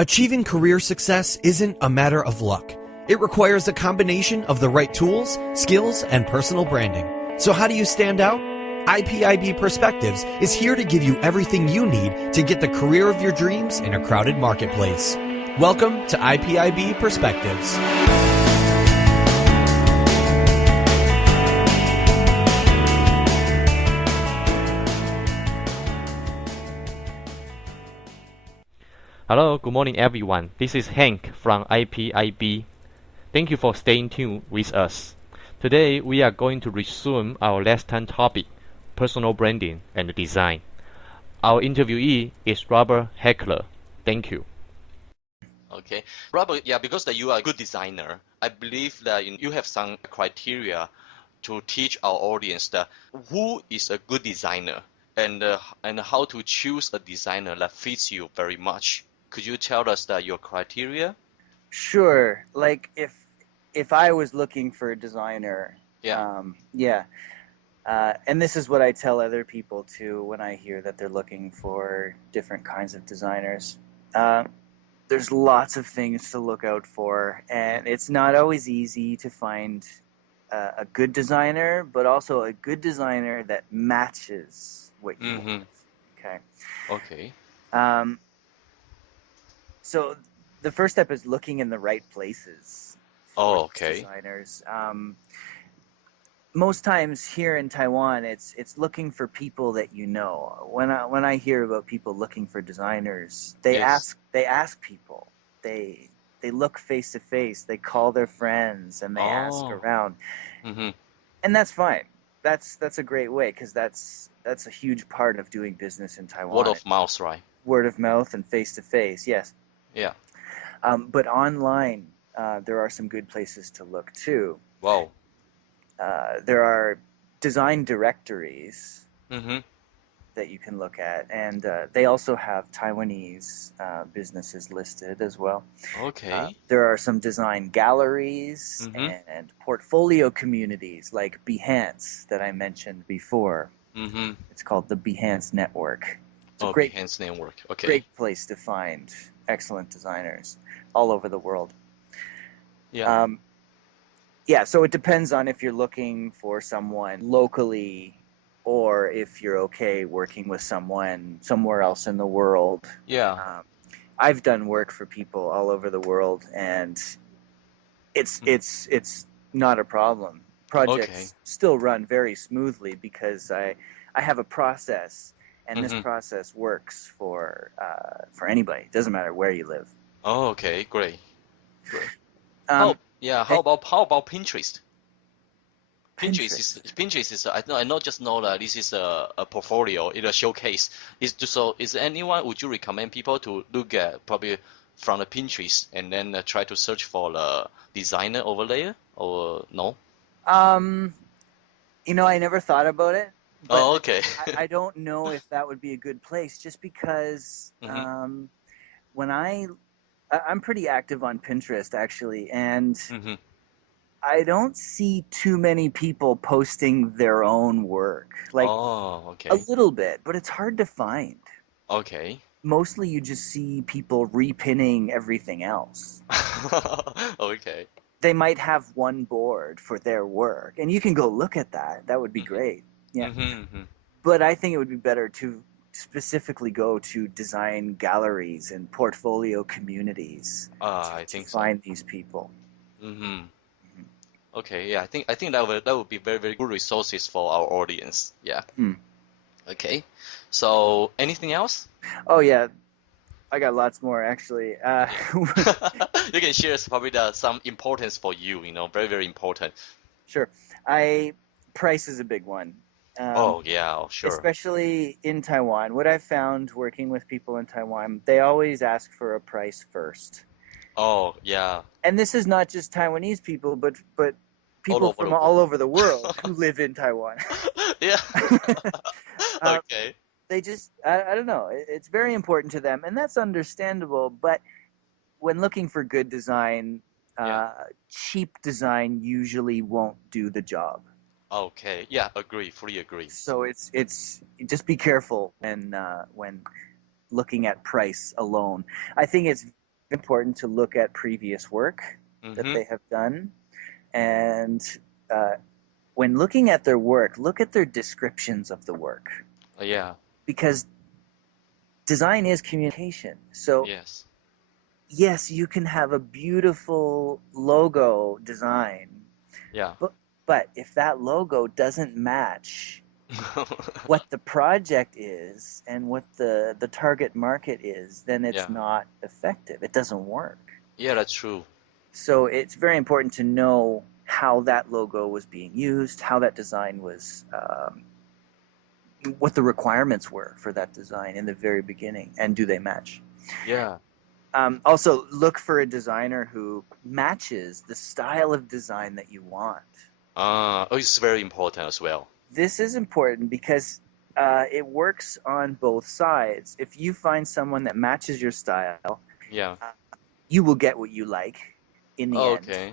Achieving career success isn't a matter of luck. It requires a combination of the right tools, skills, and personal branding. So how do you stand out? IPIB Perspectives is here to give you everything you need to get the career of your dreams in a crowded marketplace. Welcome to IPIB Perspectives. Hello, good morning everyone. This is Hank from IPIB. Thank you for staying tuned with us. Today we are going to resume our last time topic, personal branding and design. Our interviewee is Robert Heckler. Thank you. Okay, Robert, because you are a good designer, I believe that you have some criteria to teach our audience that who is a good designer and how to choose a designer that fits you very much. Could you tell us that your criteria? Sure. Like if I was looking for a designer, and this is what I tell other people too when I hear that they're looking for different kinds of designers. There's lots of things to look out for, and it's not always easy to find a good designer, but also a good designer that matches what you want. Okay. So the first step is looking in the right places for designers. Most times here in Taiwan, it's looking for people that you know. When I hear about people looking for designers, they ask people. They look face to face. They call their friends and they ask around, and that's fine. That's a great way because that's a huge part of doing business in Taiwan. Word of mouth, right? Word of mouth and face to face. Yes. Yeah. But online, there are some good places to look too. Wow. There are design directories that you can look at, and they also have Taiwanese businesses listed as well. Okay. There are some design galleries and portfolio communities like Behance that I mentioned before. It's called the Behance Network. It's a great Behance Network. Okay. Great place to find excellent designers all over the world. So it depends on if you're looking for someone locally or if you're okay working with someone somewhere else in the world. I've done work for people all over the world, and it's not a problem. Projects still run very smoothly because I have a process, and this process works for anybody. It doesn't matter where you live. Oh, okay, great. How about Pinterest? Pinterest is I not just know that this is a portfolio, it's a showcase. Would you recommend people to look at probably from the Pinterest and then try to search for the designer over there, or no? I never thought about it. But okay. I don't know if that would be a good place, just because when I'm pretty active on Pinterest actually, and I don't see too many people posting their own work. Like a little bit, but it's hard to find. Okay. Mostly you just see people repinning everything else. Okay. They might have one board for their work, and you can go look at that. That would be great. Yeah. But I think it would be better to specifically go to design galleries and portfolio communities to find these people. Okay, I think that would be very, very good resources for our audience. Yeah. Okay. So anything else? Oh yeah, I got lots more actually. You can share probably some importance for you. Very, very important. Sure. Price is a big one. Sure. Especially in Taiwan. What I've found working with people in Taiwan, they always ask for a price first. Oh, yeah. And this is not just Taiwanese people, but people from all over the world who live in Taiwan. Yeah. Okay. They just, I don't know, it's very important to them, and that's understandable, but when looking for good design, cheap design usually won't do the job. Okay. Yeah. Fully agree. So it's just be careful when looking at price alone. I think it's important to look at previous work that they have done. And when looking at their work, look at their descriptions of the work. Yeah. Because design is communication. So yes, you can have a beautiful logo design. Yeah. But if that logo doesn't match what the project is and what the target market is, then it's not effective. It doesn't work. Yeah, that's true. So it's very important to know how that logo was being used, how that design was, what the requirements were for that design in the very beginning, and do they match? Yeah. Also, look for a designer who matches the style of design that you want. It's very important as well. This is important because it works on both sides. If you find someone that matches your style, you will get what you like in the end. Okay.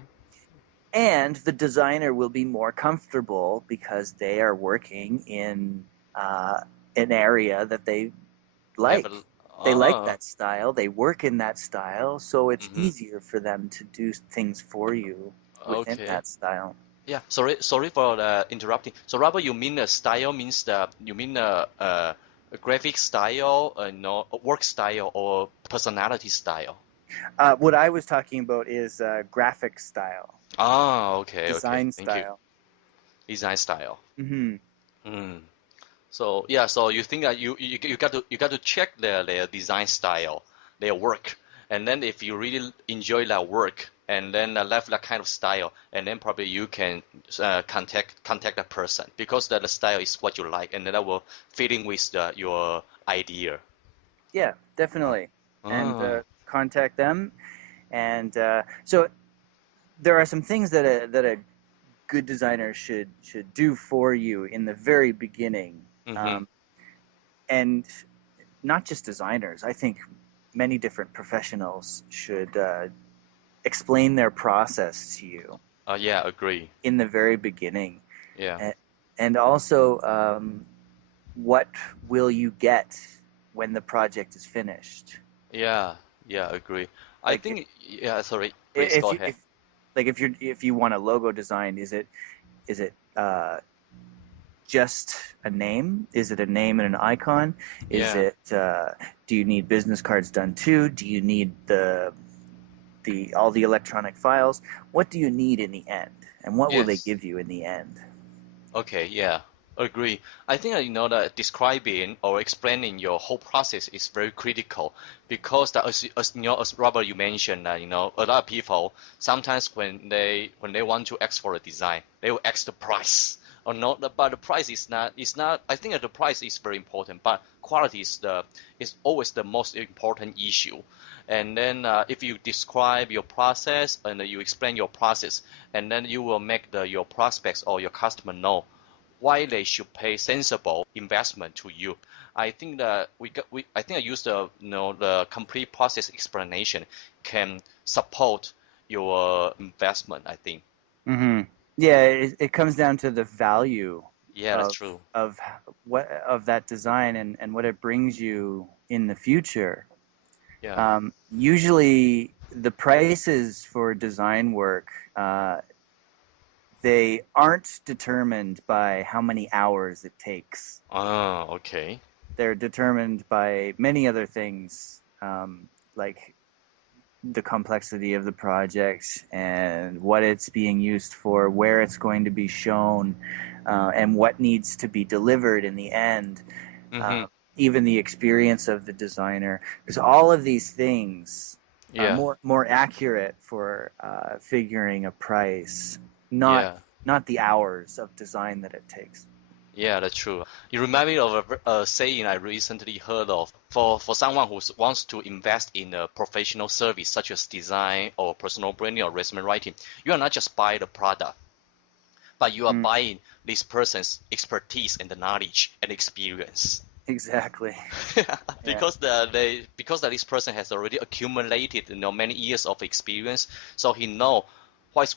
And the designer will be more comfortable because they are working in an area that they like. They like that style. They work in that style. So it's easier for them to do things for you within that style. Yeah, sorry for interrupting. So, Robert, you mean the style means you mean a graphic style, a work style, or personality style? What I was talking about is graphic style. Okay. Design Thank style. You. Design style. Mm-hmm. So so you think that you got to check their design style, their work, and then if you really enjoy that work, and then love that kind of style, and then probably you can contact that person because the style is what you like, and then that will fit in with your idea. Yeah, definitely. And contact them. And so there are some things that a good designer should do for you in the very beginning. And not just designers. I think many different professionals should explain their process to you. Yeah, agree. In the very beginning. Yeah. And also, what will you get when the project is finished? Yeah, agree. I think sorry. Please If go you, ahead. if you want a logo design, is it just a name? Is it a name and an icon? Is it do you need business cards done too? Do you need all the electronic files? What do you need in the end? And what will they give you in the end? Okay, yeah. Agree. I think that describing or explaining your whole process is very critical because as Robert you mentioned a lot of people sometimes when they want to ask for a design, they will ask the price or not, but the price is not. I think that the price is very important, but quality is always the most important issue. And then if you describe your process and you explain your process, and then you will make your prospects or your customer know why they should pay sensible investment to you. I think that I use the complete process explanation can support your investment. I think. Mm-hmm. Yeah, it comes down to the value. Yeah, that's true. Of that design and what it brings you in the future. Yeah. Usually, the prices for design work. They aren't determined by how many hours it takes. Okay. They're determined by many other things, like the complexity of the project and what it's being used for, where it's going to be shown, and what needs to be delivered in the end. Even the experience of the designer. Because all of these things are more accurate for figuring a price. Not the hours of design that it takes. Yeah, that's true. You remind me of a saying I recently heard of. For someone who wants to invest in a professional service such as design or personal branding or resume writing, you are not just buying the product, but you are buying this person's expertise and the knowledge and experience. Exactly. Because this person has already accumulated many years of experience, so he knows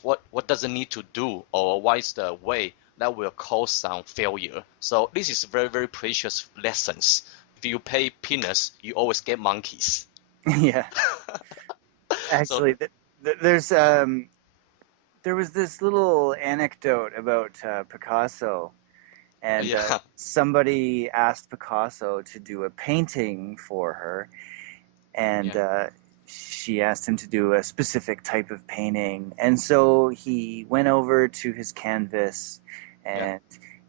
what does it need to do or what is the way that will cause some failure. So this is very, very precious lessons. If you pay peanuts, you always get monkeys. Yeah. Actually, there was this little anecdote about Picasso, and somebody asked Picasso to do a painting for her, and she asked him to do a specific type of painting, and so he went over to his canvas, and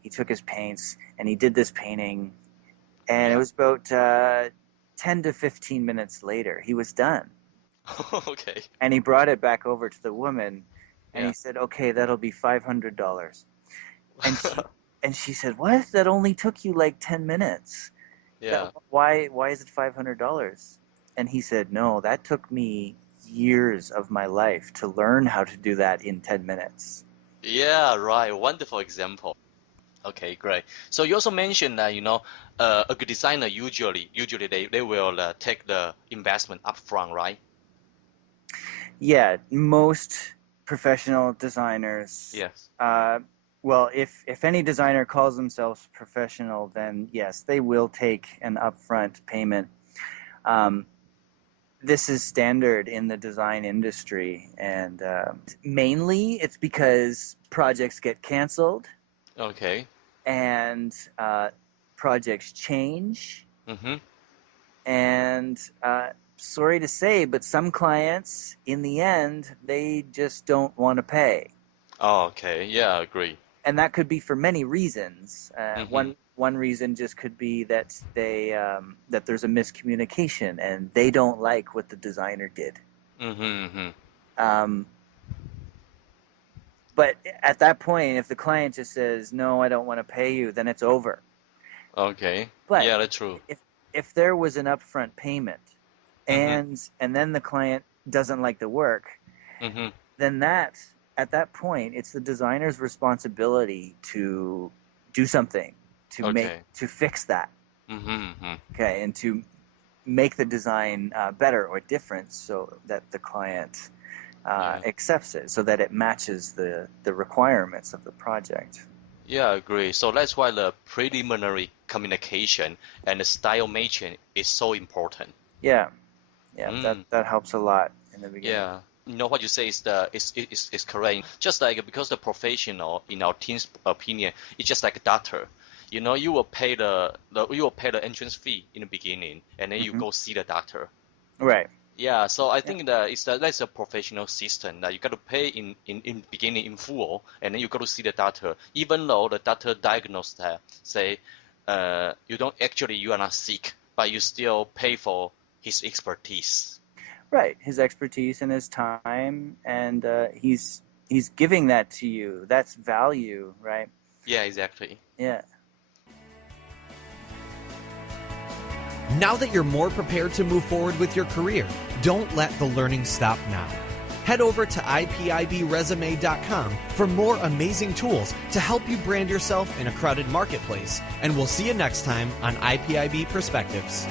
he took his paints, and he did this painting, and it was about 10 to 15 minutes later, he was done. Okay. And he brought it back over to the woman, and he said, "Okay, that'll be $500." And she said, "What? That only took you like 10 minutes. Yeah. Why is it $500?" And he said, "No, that took me years of my life to learn how to do that in 10 minutes." Yeah, right. Wonderful example. Okay, great. So you also mentioned that, a good designer usually they will take the investment upfront, right? Yeah, most professional designers. Yes. Well, if any designer calls themselves professional, then yes, they will take an upfront payment. This is standard in the design industry, and mainly it's because projects get canceled. Okay. And projects change. Mm-hmm. And sorry to say, but some clients, in the end, they just don't want to pay. Oh, okay. Yeah, I agree. And that could be for many reasons. One reason just could be that that there's a miscommunication and they don't like what the designer did. Mm-hmm. But at that point, if the client just says, "No, I don't want to pay you," then it's over. Okay. But yeah, that's true. If there was an upfront payment, and then the client doesn't like the work, then at that point, it's the designer's responsibility to do something to fix that. Okay, and to make the design better or different so that the client accepts it, so that it matches the requirements of the project. Yeah, I agree. So that's why the preliminary communication and the style matching is so important. Yeah, that helps a lot in the beginning. Yeah. What you say is correct. Just like, because the professional, in our team's opinion, it's just like a doctor. You will pay the entrance fee in the beginning, and then you go see the doctor. Right. Yeah. So I think that's a professional system that you got to pay in beginning in full, and then you go to see the doctor, even though the doctor diagnosed that, say, you are not sick, but you still pay for his expertise. Right, his expertise and his time, and he's giving that to you. That's value, right? Yeah, exactly. Yeah. Now that you're more prepared to move forward with your career, don't let the learning stop now. Head over to IPIBresume.com for more amazing tools to help you brand yourself in a crowded marketplace, and we'll see you next time on IPIB Perspectives.